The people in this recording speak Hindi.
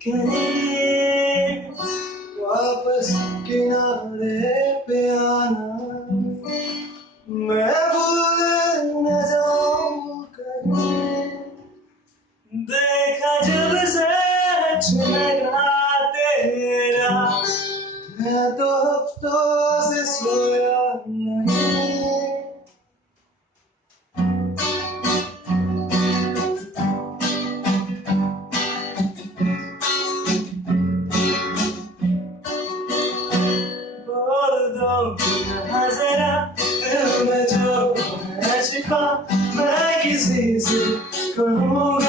कहीं वापस किनारे पे आना, मैं भूल न जाऊं कहीं। देखा जब से चेहरा तेरा, मैं तो हफ्तों से सोया नहीं। बोल दो यहाँ जरा दिल में जो है छिपा, मैं किसी से कहूँ